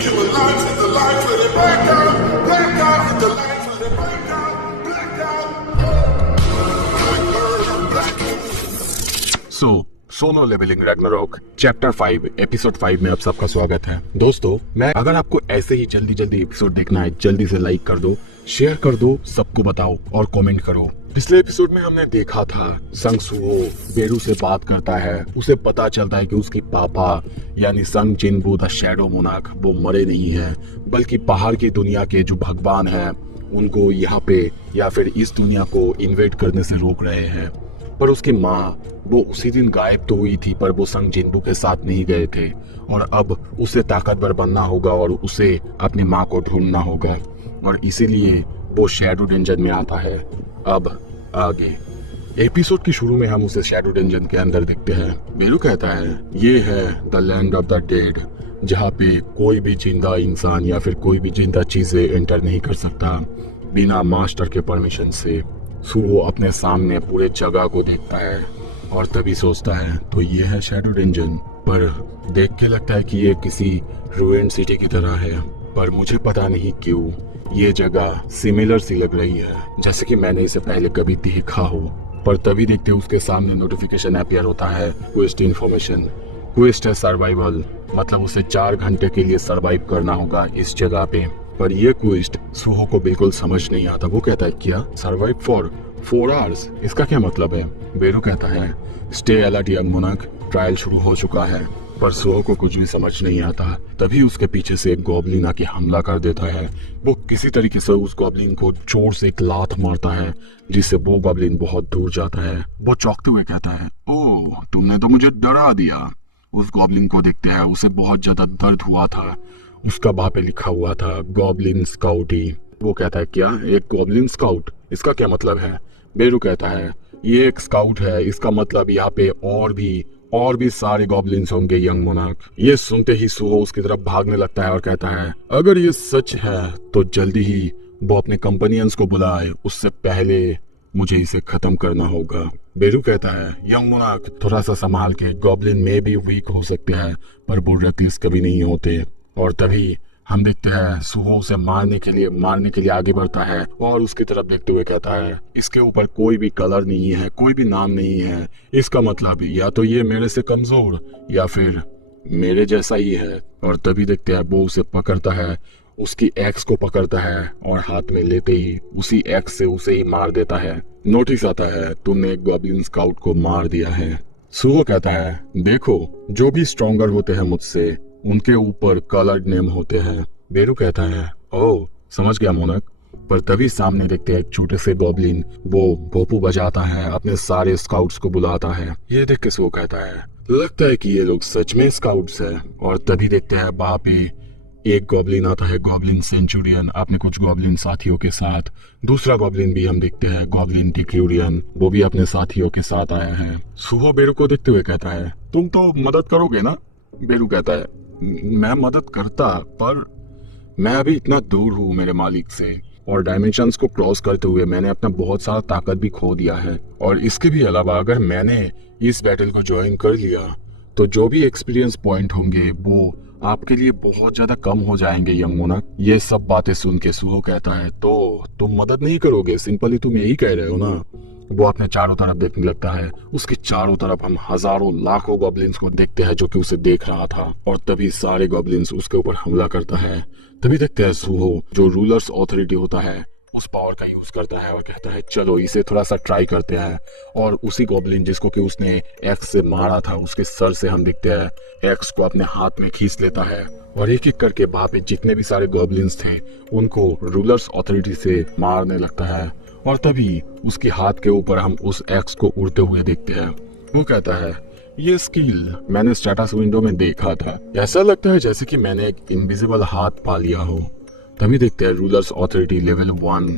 kill the lights, hit the lights, let it black out, hit the lights, let it black out, black out. So Solo Leveling Ragnarok chapter 5 episode 5 में आप सबका स्वागत है। दोस्तों, मैं अगर आपको ऐसे ही जल्दी जल्दी एपिसोड देखना है, जल्दी से लाइक कर दो, शेयर कर दो, सबको बताओ और कमेंट करो। पिछले एपिसोड में हमने देखा था संग सुहो बेरू से बात करता है, उसे पता चलता है कि उसकी पापा यानी संग जिनबू द शैडो मोनार्क वो मरे नहीं है, बल्कि बाहर की दुनिया के जो भगवान है उनको यहाँ पे या फिर इस दुनिया को इन्वेट करने से रोक रहे हैं। पर उसकी माँ वो उसी दिन गायब तो हुई थी, पर वो संग जिनबू के साथ नहीं गए थे और अब उसे ताकतवर बनना होगा और उसे अपनी माँ को ढूंढना होगा और इसीलिए वो शैडो डेंजन में आता है। अब आगे एपिसोड की शुरू में हम उसे शैडो डेंजन के अंदर देखते हैं। बेरू कहता है ये है the land of the dead, जहाँ पे कोई भी जिंदा इंसान या फिर कोई भी जिंदा चीजें एंटर नहीं कर सकता बिना मास्टर के परमिशन से। सुहो अपने सामने पूरे जगह को देखता है और तभी सोचता है तो ये है शैडो डेंजन, पर देख के लगता है कि ये किसी रूइंड सिटी की तरह है, पर मुझे पता नहीं क्यों ये जगह सिमिलर सी लग रही है, जैसे कि मैंने इसे पहले कभी देखा हो। पर तभी देखते उसके सामने नोटिफिकेशन अपीयर होता है, क्वेस्ट इन्फॉर्मेशन। क्वेस्ट है सर्वाइवल, मतलब उसे 4 घंटे के लिए सर्वाइव करना होगा इस जगह पे। पर ये क्वेस्ट सुहो को बिल्कुल समझ नहीं आता। वो कहता है क्या सर्वाइव फॉर 4 आवर्स, इसका क्या मतलब है? बेरू कहता है stay alert young monarch, trial शुरू हो चुका है। पर सुहो को कुछ भी समझ नहीं आता। तभी उसके पीछे से एक गॉब्लिन आके हमला कर देता है। वो किसी तरीके से उस गॉब्लिन को जोर से एक लात मारता है, जिससे वो गॉब्लिन बहुत दूर जाता है। वो चौंकते हुए कहता है ओह, तुमने तो मुझे डरा दिया। उस गॉब्लिन को देखते हैं, उसे बहुत ज्यादा दर्द हुआ था। उसका वहां पे लिखा हुआ था गॉब्लिन स्काउट ही। वो कहता है क्या एक गॉब्लिन स्काउट, इसका क्या मतलब है? बेरू कहता है ये एक स्काउट है, इसका मतलब यहाँ पे और भी सारे गॉब्लिन्स होंगे यंग मोनार्क। ये सुनते ही सुहो उसकी तरफ भागने लगता है और कहता है अगर ये सच है तो जल्दी ही वो अपने कंपेनियंस को बुलाए, उससे पहले मुझे इसे खत्म करना होगा। बेरू कहता है यंग मोनार्क थोड़ा सा संभाल के, गॉब्लिन में भी वीक हो सकते हैं पर वो रेकलेस कभी नहीं होते। और तभी हम देखते हैं सुहो उसे मारने के लिए आगे बढ़ता है और उसकी तरफ देखते हुए कहता है इसके ऊपर कोई भी कलर नहीं है, कोई भी नाम नहीं है, इसका मतलब या तो ये मेरे से कमजोर या फिर मेरे जैसा ही है। और तभी देखते हैं वो उसे पकड़ता है, उसकी एक्स को पकड़ता है और हाथ में लेते ही उसी एक्स से उसे ही मार देता है। नोटिस आता है तुमने एक गॉब्लिन स्काउट को मार दिया है। सुहो कहता है देखो जो भी स्ट्रॉन्गर होते हैं मुझसे उनके ऊपर कलर्ड नेम होते हैं। बेरू कहता है ओह समझ गया मोनार्क। पर तभी सामने देखते हैं एक छोटे से गॉब्लिन, वो भोपू बजाता है, अपने सारे स्काउट्स को बुलाता है। ये देख के सुहो कहता है लगता है कि ये लोग सच में स्काउट्स है। और तभी देखते हैं वहां पे एक गॉब्लिन आता है, गॉब्लिन सेंचुरियन, अपने कुछ गॉब्लिन साथियों के साथ। दूसरा गॉब्लिन भी हम देखते हैं गॉब्लिन डिक्यूरियन, वो भी अपने साथियों के साथ आया है। सुहो बेरू को देखते हुए कहता है तुम तो मदद करोगे ना? बेरू कहता है मैं मदद करता, पर मैं अभी इतना दूर हूँ मेरे मालिक से और डायमेंशंस को क्रॉस करते हुए मैंने अपना बहुत सारा ताकत भी खो दिया है। और इसके भी अलावा अगर मैंने इस बैटल को ज्वाइन कर लिया तो जो भी एक्सपीरियंस पॉइंट होंगे वो आपके लिए बहुत ज्यादा कम हो जाएंगे यंग मोनार्क। ये सब बातें सुन के सुहो कहता है तो तुम मदद नहीं करोगे? सिंपली तुम यही कह रहे हो ना? वो अपने चारों तरफ देखने लगता है, उसके चारों तरफ हम हजारों लाखों गॉब्लिन्स को देखते हैं जो कि उसे देख रहा था। और तभी सारे गॉब्लिन्स उसके ऊपर हमला करता है। तभी देखते हैं सुहो जो रूलर्स ऑथोरिटी होता है उस पावर का यूज करता है और कहता है चलो इसे थोड़ा सा ट्राई करते हैं। और उसी गॉब्लिन जिसको कि उसने एक्स से मारा था उसके सर से हम देखते हैं एक्स को अपने हाथ में खींच लेता है और एक एक करके वहां पे जितने भी सारे गॉब्लिन्स थे उनको रूलर्स ऑथोरिटी से मारने लगता है। और तभी उसके हाथ के ऊपर हम उस एक्स को उड़ते हुए देखते हैं। वो कहता है ये स्किल मैंने स्टेटस विंडो में देखा था, ऐसा लगता है जैसे कि मैंने एक इनविजिबल हाथ पा लिया हो। तभी देखते हैं रूलर्स ऑथोरिटी लेवल 1,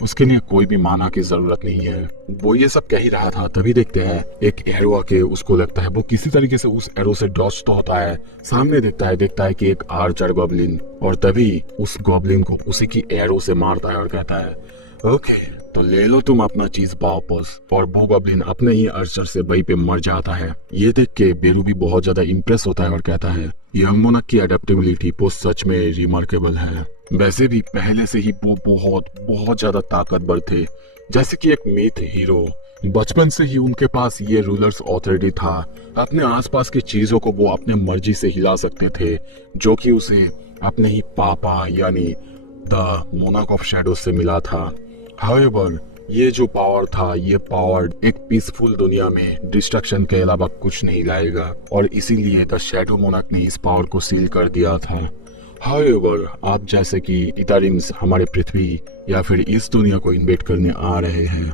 उसके लिए कोई भी माना की जरूरत नहीं है। वो ये सब कह ही रहा था। तभी देखते हैं एक एरो आके उसको लगता है वो किसी तरीके से उस एरो से डॉच तो होता है। सामने देखता है कि एक आर्चर गॉब्लिन, और तभी उस गॉब्लिन को उसी की एरो से मारता है और कहता है ओके तो ले लो तुम अपना चीज वापस। और वो गॉब्लिन अपने ही अर्चर से वहीं पे मर जाता है। ये देख के बेरू भी बहुत ज्यादा इम्प्रेस होता है और कहता है यंग मोनाक की एडेप्टेबिलिटी वो सच में रिमार्केबल है। वैसे भी पहले से ही वो बहुत बहुत ज्यादा ताकतवर थे, जैसे कि एक मिथ हीरो। बचपन से ही उनके पास ये रूलर्स ऑथोरिटी था। अपने आसपास की चीजों को वो अपने मर्जी से हिला सकते थे, जो कि उसे अपने ही पापा यानी द मोनाक ऑफ शैडो से मिला था। हाउएवर ये जो पावर था, ये पावर एक पीसफुल दुनिया में डिस्ट्रक्शन के अलावा कुछ नहीं लाएगा, और इसीलिए द शैडो मोनाक ने इस पावर को सील कर दिया था। हाउएवर आप जैसे कि इतारिम्स हमारे पृथ्वी या फिर इस दुनिया को इन्वेट करने आ रहे हैं,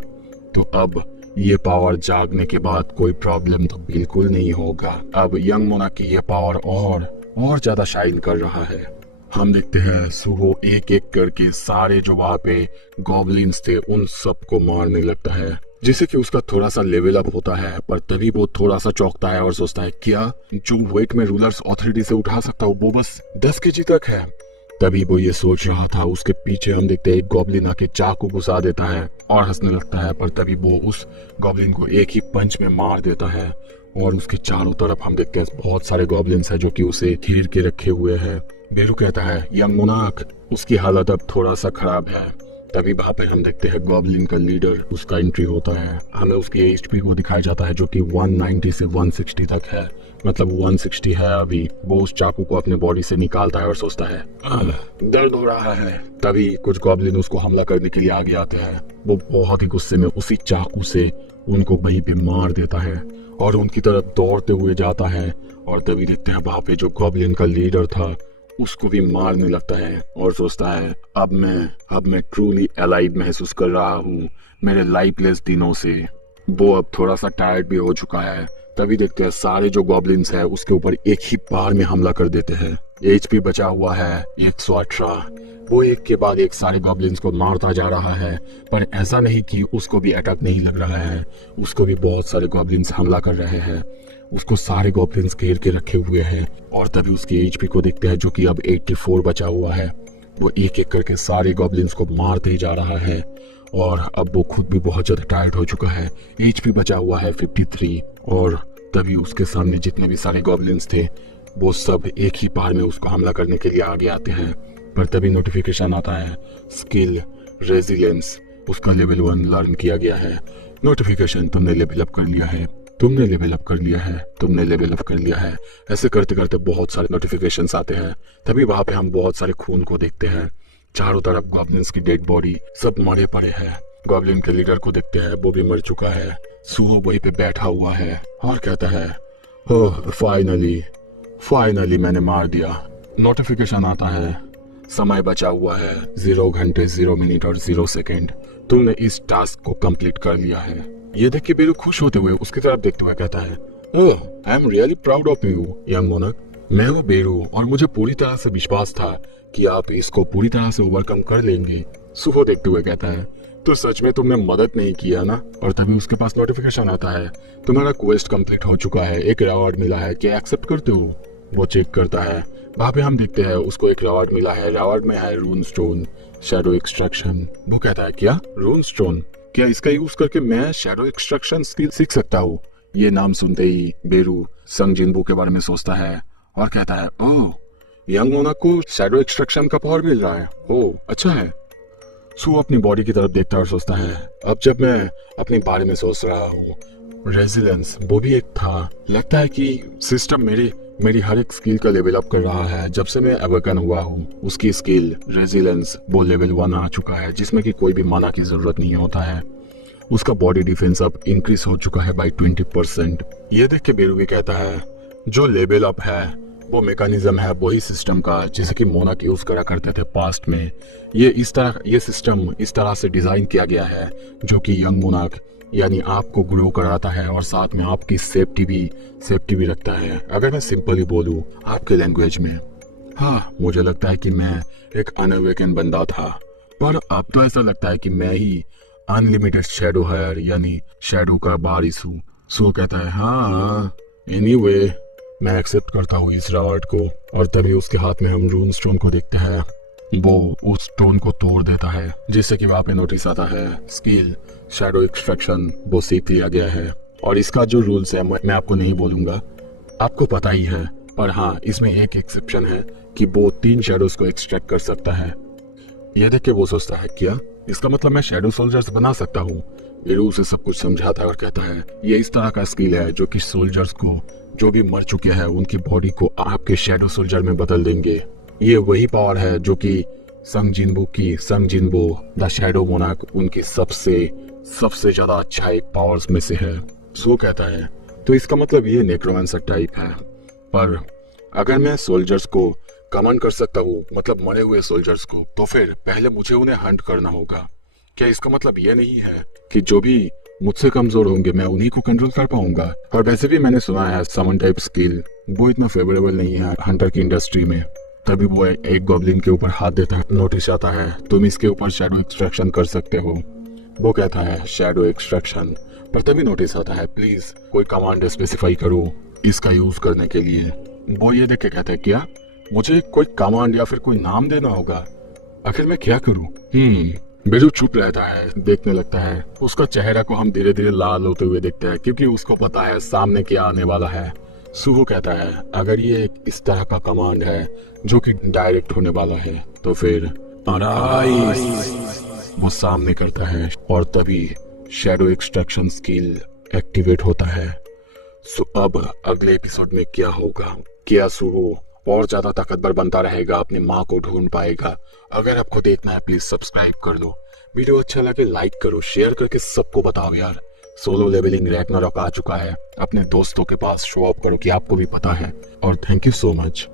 तो अब ये पावर जागने के बाद कोई प्रॉब्लम तो बिल्कुल नहीं होगा। अब यंग मोनाक की ये पावर और ज्यादा शाइन कर रहा है। हम देखते हैं सुहो एक एक करके सारे जो वहाँ पे गॉब्लिन्स थे उन सबको मारने लगता है, जिससे कि उसका थोड़ा सा लेवल अप होता है। पर तभी वो थोड़ा सा चौंकता है और सोचता है क्या जो वेट में रूलर्स ऑथोरिटी से उठा सकता हूँ वो बस 10 केजी तक है। तभी वो ये सोच रहा था, उसके पीछे हम देखते हैं एक गॉब्लिन आके चाकू घुसा देता है और हंसने लगता है। पर तभी वो उस गॉब्लिन को एक ही पंच में मार देता है, और उसके चारों तरफ हम देखते हैं बहुत सारे गॉब्लिन्स हैं जो कि उसे घेर के रखे हुए हैं। बेरू कहता है यंग मोनाक उसकी हालत अब थोड़ा सा खराब है। तभी वहां पे हम देखते हैं गॉब्लिन का लीडर, उसका एंट्री होता है। हमें उसकी एचपी को दिखाया जाता है जो कि 190 से 160 तक है, मतलब 160 है अभी। वो उस चाकू को अपने बॉडी से निकालता है और सोचता है दर्द हो रहा है। तभी कुछ गॉब्लिन उसको हमला करने के लिए आगे आते हैं। वो बहुत ही गुस्से में उसी चाकू से उनको वहीं पे मार देता है और उनकी तरफ दौड़ते हुए जाता है। और तभी देखते हैं वहां पे जो गॉब्लिन का लीडर था उसको भी मारने लगता है और सोचता है अब मैं ट्रूली अलाइव महसूस कर रहा हूँ मेरे लाइफलेस दिनों से। वो अब थोड़ा सा टायर्ड भी हो चुका है। तभी देखते हैं सारे जो गॉब्लिन्स है उसके ऊपर एक ही बार में हमला कर देते हैं। एचपी बचा हुआ है 118। वो एक के बाद एक सारे गॉब्लिन्स को मारता जा रहा है, पर ऐसा नहीं कि उसको भी अटैक नहीं लग रहा है। उसको भी बहुत सारे गॉब्लिन्स हमला कर रहे हैं। उसको सारे गॉब्लिन्स घेर के रखे हुए हैं। और तभी उसकी एचपी को देखते हैं जो कि अब 84 बचा हुआ है। वो एक एक करके सारे गॉब्लिन्स को मारते ही जा रहा है, और अब वो खुद भी बहुत ज्यादा टायर्ड हो चुका है। एचपी बचा हुआ है 53। और तभी उसके सामने जितने भी सारे गॉब्लिन्स थे वो सब एक ही बार में उसको हमला करने के लिए आगे आते हैं। पर तभी नोटिफिकेशन आता है स्किल रेजिलियंस उसका लेवल 1 लर्न किया गया है। नोटिफिकेशन तुमने लेवल अप कर लिया है, तुमने लेवल अप कर लिया है, तुमने लेवल अप कर लिया है। ऐसे करते करते बहुत सारे नोटिफिकेशंस आते हैं। तभी वहां पे हम बहुत सारे खून को देखते हैं। चारों तरफ गॉब्लिन्स की डेड बॉडी सब मरे पड़े हैं। गॉब्लिन के लीडर को देखते हैं, वो भी मर चुका है। सुहो वहीं पे बैठा हुआ है और कहता है ओह फाइनली मैंने मार दिया। नोटिफिकेशन आता है समय बचा हुआ है 0 घंटे 0 मिनट और 0 सेकेंड। तुमने इस टास्क को कंप्लीट कर लिया है। ये देख के बेरू खुश होते हुए उसकी तरफ देखते हुए कहता है oh I am really proud of you young मोनाक। मैं हूँ बेरू और मुझे पूरी तरह से विश्वास था कि आप इसको पूरी तरह से ओवरकम कर लेंगे। सुहो देखते हुए कहता है तो सच में तुमने मदद नहीं किया ना। और तभी उसके पास नोटिफिकेशन आता है तुम्हारा क्वेस्ट कंप्लीट हो चुका है, एक रिवॉर्ड मिला है, क्या एक्सेप्ट करते हो। वो चेक करता है, वहां पे हम देखते हैं उसको एक रिवॉर्ड मिला है। रिवॉर्ड में है रून स्टोन शैडो एक्सट्रैक्शन। वो कहता है क्या रून स्टोन, क्या इसका यूज करके मैं शैडो एक्सट्रैक्शन स्किल सीख सकता हूँ। ये नाम सुनते ही बेरू संग जिनबू के बारे में सोचता है और कहता है ओह यंग मोनाक को शैडो एक्सट्रैक्शन का पावर मिल रहा है, ओह अच्छा है। सू अपनी बॉडी की तरफ देखता है और सोचता है अब जब मैं अपने बारे में सोच रहा हूँ रेजिलेंस वो भी एक था। लगता है कि सिस्टम मेरी हर एक स्किल का लेवल अप कर रहा है। जब से मैं अवेकन हुआ हूँ उसकी स्किल रेजिलेंस वो लेवल 1 आ चुका है, जिसमें कि कोई भी माना की जरूरत नहीं होता है। उसका बॉडी डिफेंस अब इंक्रीज हो चुका है बाय 20%। ये देख के बेरू भी कहता है जो लेवल अप है वो मैकेनिज्म है वही सिस्टम का जिसे कि मोनाक यूज करा करते थे पास्ट में। ये सिस्टम इस तरह से डिजाइन किया गया है जो कि यंग मोनाक यानी आपको ग्रो कराता है और साथ में आपकी सेफ्टी भी रखता है। अगर मैं सिंपली बोलूं आपके लैंग्वेज में, हाँ मुझे लगता है कि मैं एक अनअवेकन बंदा था, पर अब तो ऐसा लगता है कि मैं ही अनलिमिटेड शैडो हायर यानी शैडो का बारिश हूँ। सो कहता है हाँ एनीवे मैं एक्सेप्ट करता हूँ इस रिवॉर्ड को। और तभी उसके हाथ में हम रून स्टोन को देखते हैं वो उस स्टोन को तोड़ देता है, जिससे कि वहाँ पे नोटिस आता है स्किल शैडो एक्सट्रैक्शन वो सीख लिया गया है। और इसका जो रूल्स है मैं आपको नहीं बोलूंगा, आपको पता ही है। पर हाँ, इसमें एक एक्सेप्शन है कि वो 3 शैडोज को एक्सट्रैक्ट कर सकता है। ये देख के वो सोचता है क्या इसका मतलब मैं शैडो सोल्जर्स बना सकता हूँ। वीरू उसे सब कुछ समझाता है और कहता है ये इस तरह का स्किल है जो कि सोल्जर्स को, जो भी मर चुके हैं, उनकी बॉडी को आपके शैडो सोल्जर में बदल देंगे। ये वही पावर है जो कि संग जिनबो द शैडो मोनार्क उनकी सबसे ज्यादा अच्छा एक पावर्स में से है। सो कहता है तो इसका मतलब ये नेक्रोमेंसर टाइप है। पर अगर मैं सोल्जर्स को कमांड कर सकता हूँ, मतलब मरे हुए सोल्जर्स को, तो फिर पहले मुझे उन्हें हंट करना होगा। क्या इसका मतलब ये नहीं है कि जो भी मुझसे कमजोर होंगे मैं उन्हीं को कंट्रोल कर पाऊंगा? और वैसे भी मैंने सुना है समन टाइप स्किल वो इतना फेवरेबल नहीं है हंटर की इंडस्ट्री में। तभी वो एक गॉब्लिन के ऊपर हाथ देता है, नोटिस आता है तुम इसके ऊपर शैडो एक्सट्रैक्शन कर सकते हो। वो कहता है शैडो एक्सट्रैक्शन, पर तभी नोटिस आता है प्लीज कोई कमांड स्पेसिफाई करो इसका यूज करने के लिए। वो ये देख के कहता है क्या मुझे कोई कमांड या फिर कोई नाम देना होगा? आखिर मैं क्या करूं? बिरजू चुप रहता है, देखने लगता है। उसका चेहरा को हम धीरे धीरे लाल होते हुए देखते हैं क्योंकि उसको पता है सामने क्या आने वाला है। सुहो कहता है अगर ये एक इस तरह का कमांड है जो कि डायरेक्ट होने वाला है तो फिर अराइज वो सामने करता है और तभी शैडो एक्सट्रैक्शन स्किल एक्टिवेट होता है। सो अब अगले एपिसोड में क्या होगा? क्या सुहो और ज्यादा ताकतवर बनता रहेगा, अपनी माँ को ढूंढ पाएगा? अगर आपको देखना है प्लीज सब्सक्राइब कर दो। वीडियो अच्छा लगे लाइक करो, शेयर करके सबको बताओ यार। सोलो लेवलिंग रैग्नारॉक आ चुका है, अपने दोस्तों के पास शो ऑफ करो कि आपको भी पता है। और थैंक यू सो मच।